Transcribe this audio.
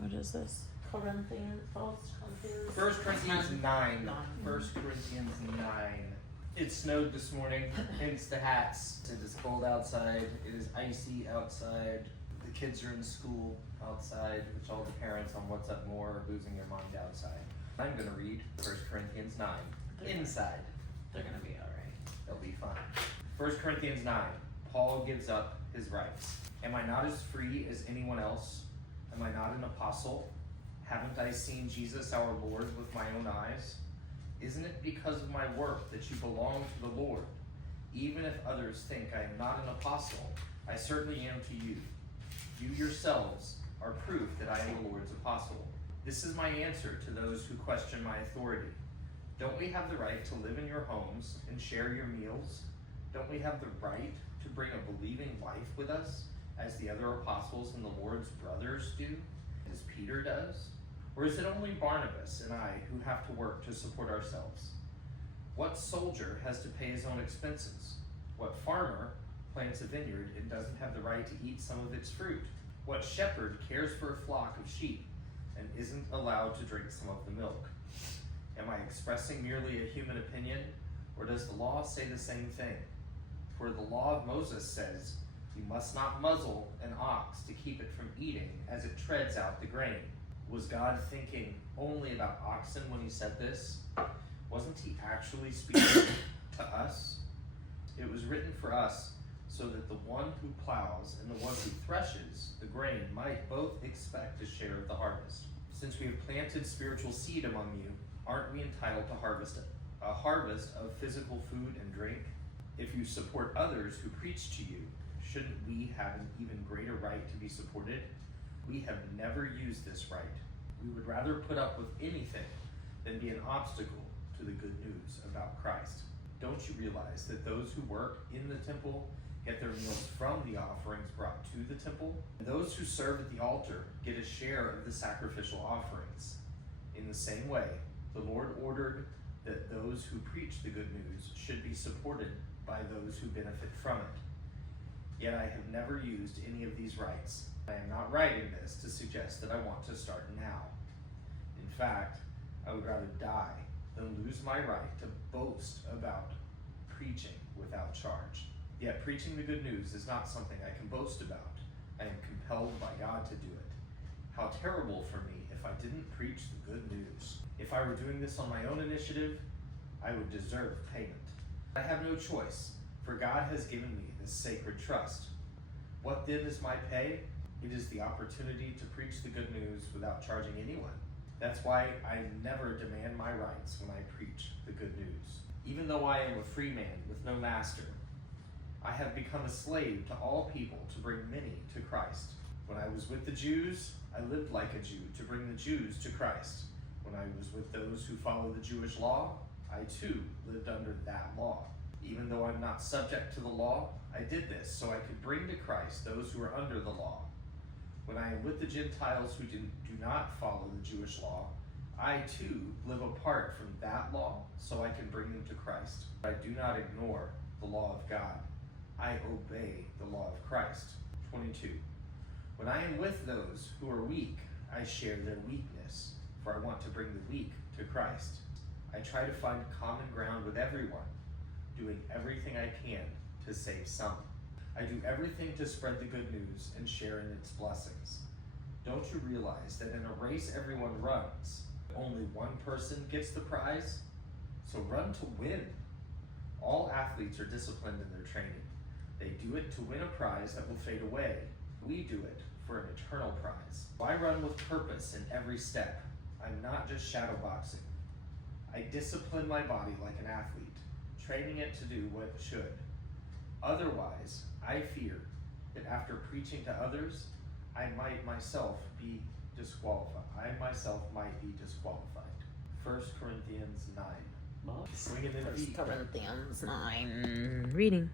What is this? Corinthians. 1 Corinthians 9. 1 Corinthians 9. It snowed this morning, hence the hats. It is cold outside. It is icy outside. The kids are in school outside, which all the parents on What's Up More are losing their mind outside. I'm going to read 1 Corinthians 9. Inside. They're going to be alright. They'll be fine. 1 Corinthians 9. Paul gives up his rights. Am I not as free as anyone else? Am I not an apostle? Haven't I seen Jesus our Lord with my own eyes? Isn't it because of my work that you belong to the Lord? Even if others think I am not an apostle, I certainly am to you. You yourselves are proof that I am the Lord's apostle. This is my answer to those who question my authority. Don't we have the right to live in your homes and share your meals? Don't we have the right to bring a believing wife with us, as the other apostles and the Lord's brothers do, as Peter does? Or is it only Barnabas and I who have to work to support ourselves? What soldier has to pay his own expenses? What farmer plants a vineyard and doesn't have the right to eat some of its fruit? What shepherd cares for a flock of sheep and isn't allowed to drink some of the milk? Am I expressing merely a human opinion, or does the law say the same thing? For the law of Moses says, you must not muzzle an ox to keep it from eating as it treads out the grain. Was God thinking only about oxen when he said this? Wasn't he actually speaking to us? It was written for us so that the one who plows and the one who threshes the grain might both expect a share of the harvest. Since we have planted spiritual seed among you, aren't we entitled to a harvest of physical food and drink? If you support others who preach to you, shouldn't we have an even greater right to be supported? We have never used this right. We would rather put up with anything than be an obstacle to the good news about Christ. Don't you realize that those who work in the temple get their meals from the offerings brought to the temple? And those who serve at the altar get a share of the sacrificial offerings. In the same way, the Lord ordered that those who preach the good news should be supported by those who benefit from it. Yet I have never used any of these rights. I am not writing this to suggest that I want to start now. In fact, I would rather die than lose my right to boast about preaching without charge. Yet preaching the good news is not something I can boast about. I am compelled by God to do it. How terrible for me if I didn't preach the good news. If I were doing this on my own initiative, I would deserve payment. I have no choice, for God has given me this sacred trust. What then is my pay? It is the opportunity to preach the good news without charging anyone. That's why I never demand my rights when I preach the good news. Even though I am a free man with no master, I have become a slave to all people to bring many to Christ. When I was with the Jews, I lived like a Jew to bring the Jews to Christ. When I was with those who follow the Jewish law, I too lived under that law. Even though I'm not subject to the law, I did this so I could bring to Christ those who are under the law. When I am with the Gentiles who do not follow the Jewish law, I too live apart from that law so I can bring them to Christ. I do not ignore the law of God. I obey the law of Christ. 22. When I am with those who are weak, I share their weakness, for I want to bring the weak to Christ. I try to find common ground with everyone, doing everything I can to save some. I do everything to spread the good news and share in its blessings. Don't you realize that in a race everyone runs, only one person gets the prize? So run to win. All athletes are disciplined in their training. They do it to win a prize that will fade away. We do it for an eternal prize. I run with purpose in every step. I'm not just shadowboxing. I discipline my body like an athlete, training it to do what it should. Otherwise, I fear that after preaching to others, I myself might be disqualified. 1 Corinthians 9. Well, Swinging in 1 feet. Corinthians 9. Reading.